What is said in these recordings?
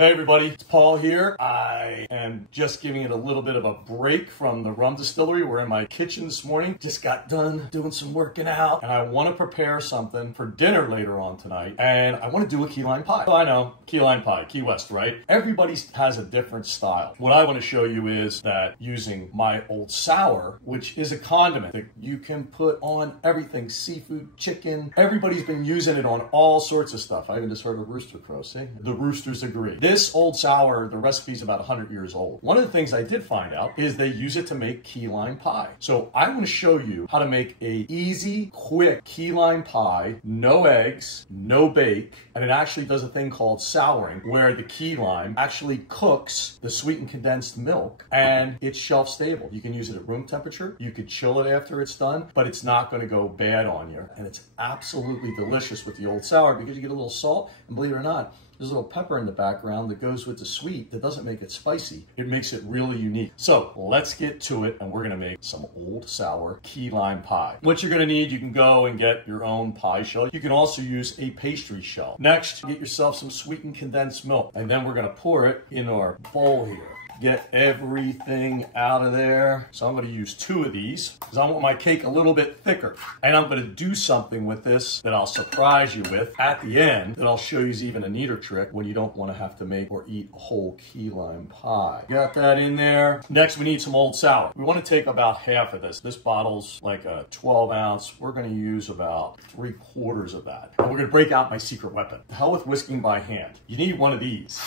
Hey everybody, it's Paul here. I am just giving it a little bit of a break from the rum distillery. We're in my kitchen this morning. Just got done doing some working out and I want to prepare something for dinner later on tonight. And I want to do a key lime pie. Well, I know, key lime pie, Key West, right? Everybody has a different style. What I want to show you is that using my old sour, which is a condiment that you can put on everything, seafood, chicken. Everybody's been using it on all sorts of stuff. I even just heard a rooster crow, see? The roosters agree. This old sour, the recipe's about 100 years old. One of the things I did find out is they use it to make key lime pie. So I want to show you how to make a easy, quick key lime pie, no eggs, no bake, and it actually does a thing called souring where the key lime actually cooks the sweetened condensed milk and it's shelf stable. You can use it at room temperature. You could chill it after it's done, but it's not going to go bad on you. And it's absolutely delicious with the old sour because you get a little salt, and believe it or not, there's a little pepper in the background that goes with the sweet that doesn't make it spicy. It makes it really unique. So let's get to it, and we're gonna make some old sour key lime pie. What you're gonna need, you can go and get your own pie shell. You can also use a pastry shell. Next, get yourself some sweetened condensed milk, and then we're gonna pour it in our bowl here. Get everything out of there. So I'm gonna use 2 of these because I want my cake a little bit thicker. And I'm gonna do something with this that I'll surprise you with at the end that I'll show you is even a neater trick when you don't wanna have to make or eat a whole key lime pie. Got that in there. Next, we need some old sour. We wanna take about half of this. This bottle's like a 12 ounce. We're gonna use about 3/4 of that. And we're gonna break out my secret weapon. The hell with whisking by hand. You need one of these.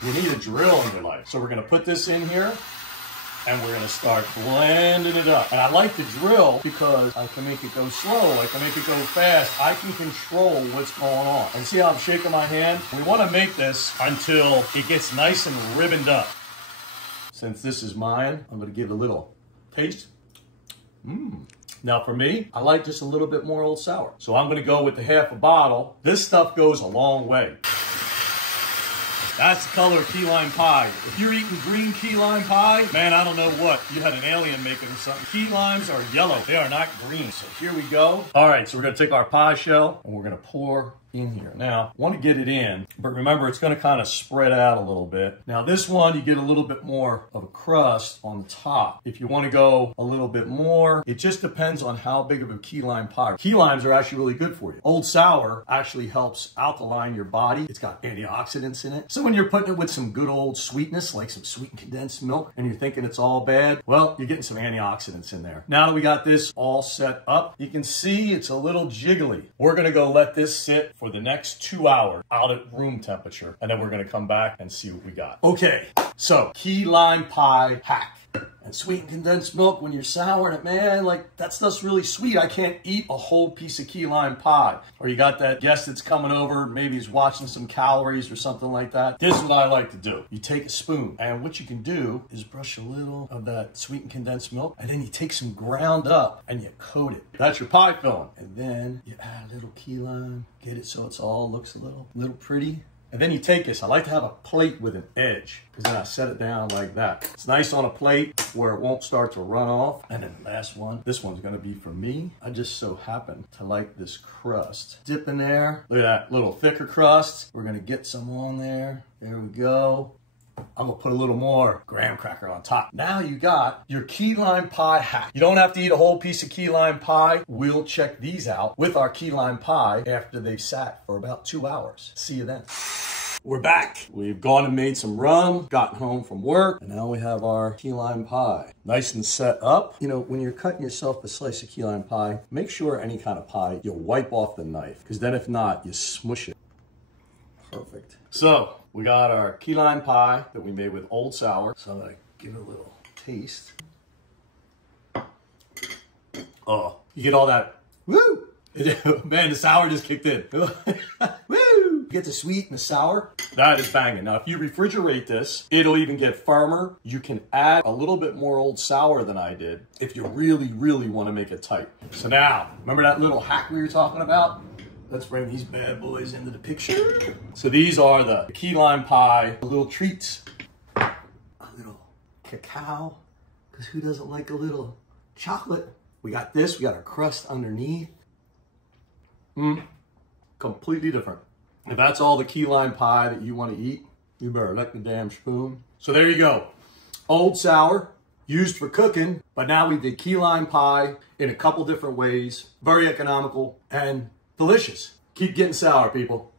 You need a drill in your life. So we're gonna put this in here and we're gonna start blending it up. And I like the drill because I can make it go slow, I can make it go fast. I can control what's going on. And see how I'm shaking my hand? We wanna make this until it gets nice and ribboned up. Since this is mine, I'm gonna give it a little taste. Now for me, I like just a little bit more old sour. So I'm gonna go with the half a bottle. This stuff goes a long way. That's the color of key lime pie. If you're eating green key lime pie, man, I don't know what. You had an alien make it or something. Key limes are yellow. They are not green. So here we go. All right, so we're gonna take our pie shell and we're gonna pour in here. Now, I want to get it in, but remember it's going to kind of spread out a little bit. Now this one, you get a little bit more of a crust on the top. If you want to go a little bit more, it just depends on how big of a key lime pie. Key limes are actually really good for you. Old sour actually helps alkaline your body. It's got antioxidants in it. So when you're putting it with some good old sweetness, like some sweetened condensed milk, and you're thinking it's all bad, well, you're getting some antioxidants in there. Now that we got this all set up, you can see it's a little jiggly. We're going to go let this sit for the next 2 hours out at room temperature, and then we're going to come back and see what we got. Okay, so key lime pie hack. And sweetened condensed milk, when you're souring it, man, like that stuff's really sweet. I can't eat a whole piece of key lime pie. Or you got that guest that's coming over, maybe he's watching some calories or something like that. This is what I like to do. You take a spoon, and what you can do is brush a little of that sweetened condensed milk, and then you take some ground up and you coat it. That's your pie filling. And then you add a little key lime, get it so it's all looks a little pretty. And then you take this, I like to have a plate with an edge, because then I set it down like that. It's nice on a plate where it won't start to run off. And then the last one, this one's gonna be for me. I just so happen to like this crust. Dip in there, look at that little thicker crust. We're gonna get some on there. There we go. I'm gonna put a little more graham cracker on top. Now you got your key lime pie hack. You don't have to eat a whole piece of key lime pie. We'll check these out with our key lime pie after they've sat for about 2 hours. See you then. We're back. We've gone and made some rum, gotten home from work, and now we have our key lime pie. Nice and set up. You know, when you're cutting yourself a slice of key lime pie, make sure any kind of pie, you'll wipe off the knife, because then if not, you smush it. Perfect. So, we got our key lime pie that we made with old sour. So I'm gonna give it a little taste. Oh, you get all that, woo! Man, the sour just kicked in. Woo! You get the sweet and the sour. That is banging. Now, if you refrigerate this, it'll even get firmer. You can add a little bit more old sour than I did if you really, really want to make it tight. So now, remember that little hack we were talking about? Let's bring these bad boys into the picture. So these are the key lime pie little treats. A little cacao, because who doesn't like a little chocolate? We got this, we got our crust underneath. Completely different. If that's all the key lime pie that you want to eat, You better lick the damn spoon. So there you go. Old sour, used for cooking, but now we did key lime pie in a couple different ways. Very economical and delicious. Keep getting sour, people.